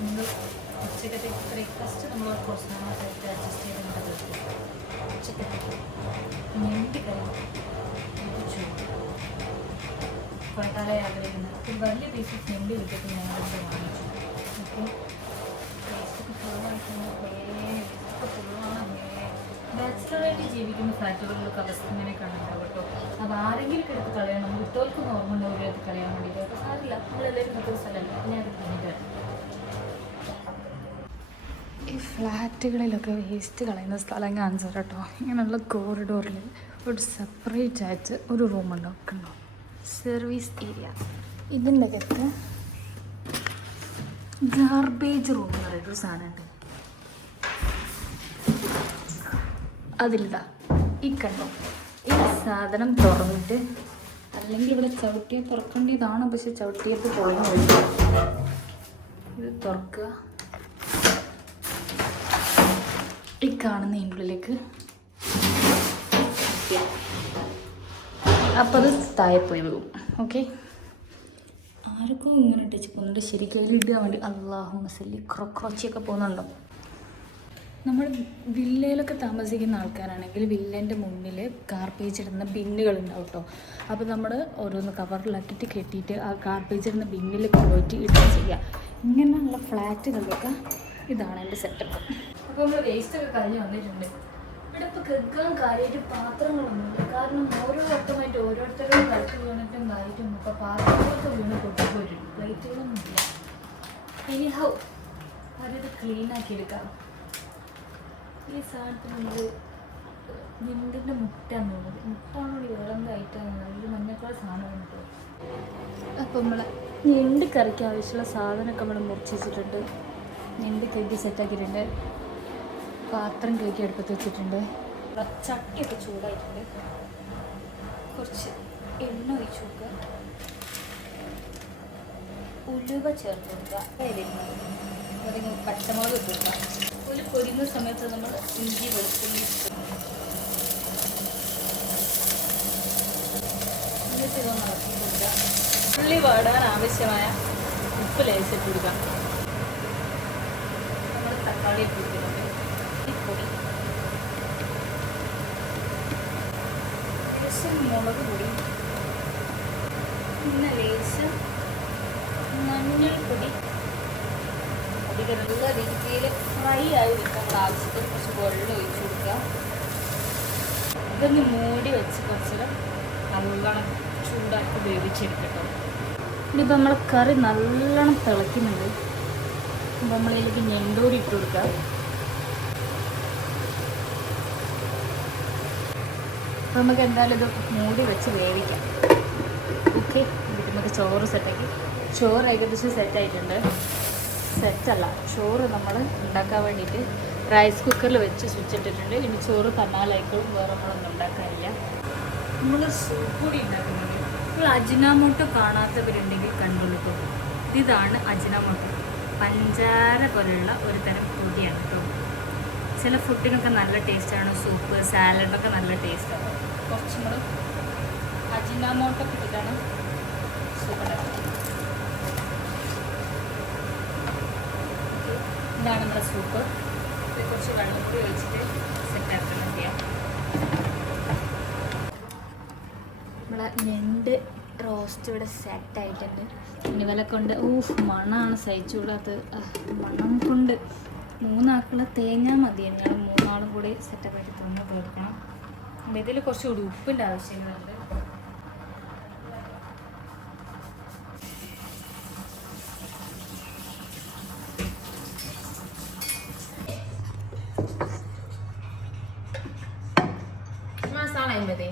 നമ്മൾ ഉച്ചക്കത്തേക്ക് ബ്രേക്ക്ഫാസ്റ്റ് നമ്മൾ കുറച്ച് നാളായിട്ട് അഡ്ജസ്റ്റ് ചെയ്തിട്ടുണ്ട്. ഉച്ചക്കത്തേക്ക് ഞണ്ട് കറി കുറേ കാലമായി ആഗ്രഹിക്കുന്നത് ഒരു വലിയ പീസ് ഞണ്ട് കിട്ടിയിട്ട് ഞങ്ങളിത് വാങ്ങിച്ചു. അപ്പോൾ ടേസ്റ്റൊക്കെ ഫുള്ളാണ്. ബാച്ചിലറായിട്ട് ജീവിക്കുന്ന ഫ്ലാറ്റുകളിലൊക്കെ അവസ്ഥ ഇങ്ങനെ കണ്ടുണ്ടാവും കേട്ടോ. അപ്പോൾ ആരെങ്കിലും എടുത്ത് കളയണം, വിട്ടോൽക്ക് ഓർമ്മ ഉണ്ടാവും എടുത്ത് കളയാൻ വേണ്ടിയിട്ട്. അപ്പോൾ സാരില്ല, നമ്മളെല്ലാവരും നിൽക്കുന്ന സ്ഥലമല്ല. അപ്പോൾ ഞാൻ അത് കഴിഞ്ഞിട്ട് ഈ ഫ്ലാറ്റുകളിലൊക്കെ വേസ്റ്റ് കളയുന്ന സ്ഥലം കാണിച്ചു കേട്ടോ. ഇങ്ങനെയുള്ള കോറിഡോറിൽ ഒരു സെപ്പറേറ്റ് ആയിട്ട് ഒരു റൂമുണ്ടാവും കണ്ടോ, സർവീസ് ഏരിയ. ഇതിൻ്റെ അകത്ത് ഗാർബേജ് റൂം എന്ന് പറയുന്നൊരു സാധനമുണ്ട്. അതിലിതാ ഈ കണ്ടോ, ഈ സാധനം തുറന്നിട്ട്, അല്ലെങ്കിൽ ഇവിടെ ചവിട്ടിയെ തുറക്കേണ്ടതാണ്, പക്ഷെ ചവിട്ടിയപ്പോൾ പൊളിഞ്ഞു പോയി. ഇത് തുറക്കുക, ഈ കാണുന്ന ഉള്ളിലേക്ക്, അപ്പോൾ അത് താഴെ പോയി പോകും. ഓക്കെ, ആർക്കും ഇങ്ങനെ ടച്ച് പോകുന്നുണ്ട്. ശരിക്കും അതിലിടാൻ വേണ്ടി അല്ലാഹു മസല്ലി ക്രോച്ചിയൊക്കെ പോകുന്നുണ്ടോ. നമ്മൾ വില്ലയിലൊക്കെ താമസിക്കുന്ന ആൾക്കാരാണെങ്കിൽ വില്ലേൻ്റെ മുന്നിൽ ഗാർബേജ് ഇടുന്ന ബിന്നുകളുണ്ടാവും കേട്ടോ. അപ്പോൾ നമ്മൾ ഓരോന്ന് കവറിലാക്കിയിട്ട് കെട്ടിയിട്ട് ആ ഗാർബേജ് ഇടുന്ന ബിന്നിൽ കൊണ്ടുപോയിട്ട് ഇടുക ചെയ്യുക. ഇങ്ങനെയുള്ള ഫ്ലാറ്റുകളിലൊക്കെ ഇതാണ് എൻ്റെ സെറ്റപ്പ്. അപ്പോൾ നമ്മൾ വേസ്റ്റൊക്കെ കഴിഞ്ഞ് വന്നിട്ടുണ്ട്. ഇവിടെ ഇപ്പോൾ കേൾക്കാൻ കാര്യമായിട്ട് പാത്രങ്ങളൊന്നുമില്ല. കാരണം ഓരോ വട്ടമായിട്ട് ഓരോരുത്തരും കളിച്ച് വീണിട്ടും കാര്യമായിട്ടും ഇപ്പോൾ പാത്രങ്ങളൊക്കെ വീണ് പൊട്ടിപ്പോയിട്ടുണ്ട്. പ്ലേറ്റുകളൊന്നുമില്ല. എനിഹൗ അവരത് ക്ലീനാക്കി എടുക്കാം. ഈ സാധനത്തിനുള്ളത് ഞണ്ടിൻ്റെ മുട്ടാന്ന് തോന്നുന്നത്. മുട്ടാണോ ഇളന്തായിട്ടാണ് ഒരു മഞ്ഞക്കളർ സാധനം കിട്ടും. അപ്പം നമ്മൾ ഞണ്ട് കറിക്ക് ആവശ്യമുള്ള സാധനമൊക്കെ നമ്മൾ മുറിച്ച് വെച്ചിട്ടുണ്ട്. ഞണ്ട് കഴുകി സെറ്റാക്കിയിട്ടുണ്ട്. പാത്രം കഴുകി അടുപ്പത്ത് വെച്ചിട്ടുണ്ട്. ചട്ടിയൊക്കെ ചൂടായിട്ടുണ്ട്. കുറച്ച് എണ്ണ ഒഴിച്ച് കൊടുക്കുക, ഉലുവ ചേർത്ത് കൊടുക്കുക, അല്ലെങ്കിൽ പച്ചമുളക് ഇട്ട് കൊടുക്കുക. ഒരു പൊരിഞ്ഞ സമയത്ത് നമ്മൾ ഇഞ്ചി വെളുത്തുള്ളി എന്നിട്ട് ഇതൊന്ന് ഇളക്കി കൊടുക്കുക. ഉള്ളി വാടാൻ ആവശ്യമായ ഉപ്പ് ലേശിട്ട് കൊടുക്കുക. നമ്മൾ തക്കാളി ഇട്ട് കൊടുക്കുന്നുണ്ട്. പൊടി, ലേശം മുളക് പൊടി, പിന്നെ ലേശം മഞ്ഞൾപ്പൊടി. അധികം നല്ല രീതിയിൽ ഫ്രൈ ആയി നമ്മൾ ആവശ്യത്തിന് കുറച്ച് വെള്ളം ഒഴിച്ച് കൊടുക്കുക. ഇതൊന്ന് മൂടി വെച്ച് കുറച്ച് നല്ലോണം ചൂടാക്കി വേവിച്ചെടുക്കട്ടോ. ഇനിയിപ്പോൾ നമ്മളെ കറി നല്ലോണം തിളയ്ക്കുന്നുണ്ട്. അപ്പോൾ നമ്മളിതിലേക്ക് ഞണ്ടൂരി ഇട്ട് കൊടുക്കുക. അപ്പോൾ നമുക്ക് എന്തായാലും ഇത് മൂടി വെച്ച് വേവിക്കാം. ഓക്കെ, എന്നിട്ട് നമുക്ക് ചോറ് സെറ്റാക്കി. ചോറ് ഏകദേശം സെറ്റായിട്ടുണ്ട്. സെറ്റല്ല, ചോറ് നമ്മൾ ഉണ്ടാക്കാൻ വേണ്ടിയിട്ട് റൈസ് കുക്കറിൽ വെച്ച് സ്വിച്ച് ഇട്ടിട്ടുണ്ട്. ഇനി ചോറ് തന്നാലായിക്കോളും, വേറെ നമ്മളൊന്നും ഉണ്ടാക്കാനില്ല. നമ്മൾ സൂപ്പ് കൂടി ഉണ്ടാക്കുന്നുണ്ട്. നമ്മൾ അജിനാമോട്ടോ കാണാത്തവരുണ്ടെങ്കിൽ കണ്ടുകൊടുക്കും. ഇതാണ് അജിനാമോട്ടോ. പഞ്ചാര പോലെയുള്ള ഒരു തരം പൊടിയാണ് കേട്ടോ. ചില ഫുഡിനൊക്കെ നല്ല ടേസ്റ്റാണ്. സൂപ്പ്, സാലഡൊക്കെ നല്ല ടേസ്റ്റാണ്. കുറച്ച് നമ്മൾ അജിനാമോട്ടോ ഇട്ടിട്ടാണ് സൂപ്പ് ഉണ്ടാക്കുന്നത്. ഇതാണ് നമ്മുടെ സൂപ്പ്. കുറച്ച് വെള്ളം കൂടി ഒഴിച്ചിട്ട് സെറ്റാക്കണം ചെയ്യാം. നമ്മളെ ഞണ്ട് റോസ്റ്റ് ഇവിടെ സെറ്റായിട്ടുണ്ട്. ഇനി വില കൊണ്ട് മണമാണ് സഹിച്ചുകൂടാത്ത. മണം കൊണ്ട് 3 ആക്കുള്ള തേങ്ങ മതി. ഞങ്ങൾ 3 ആളും കൂടി സെറ്റപ്പായിട്ട് തിന്ന് തീർക്കണം. അപ്പോൾ ഇതിൽ കുറച്ചുകൂടി ഉപ്പിൻ്റെ ആവശ്യങ്ങളുണ്ട്. മസാല 50